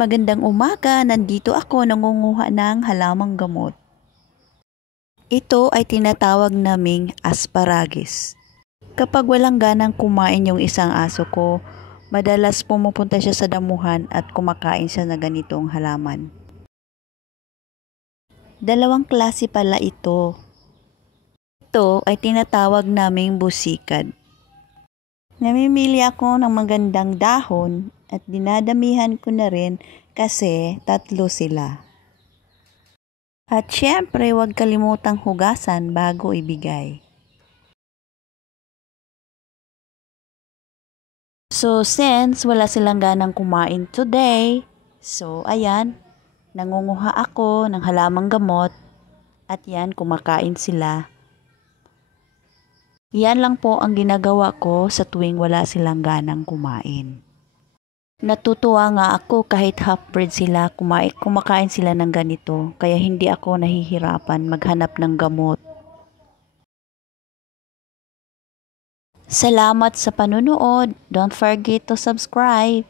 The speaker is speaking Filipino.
Magandang umaga, nandito ako nangunguha ng halamang gamot. Ito ay tinatawag naming asparagus. Kapag walang ganang kumain yung isang aso ko, madalas pumupunta siya sa damuhan at kumakain siya na ganitong halaman. Dalawang klase pala ito. Ito ay tinatawag naming busikad. Namimili ako ng magandang dahon at dinadamihan ko na rin kasi 3 sila. At syempre, huwag kalimutang hugasan bago ibigay. So, since wala silang ganang kumain today, so ayan, nangunguha ako ng halamang gamot at yan, kumakain sila. Yan lang po ang ginagawa ko sa tuwing wala silang ganang kumain. Natutuwa nga ako kahit half-breed sila, kumakain sila ng ganito, kaya hindi ako nahihirapan maghanap ng gamot. Salamat sa panunood. Don't forget to subscribe.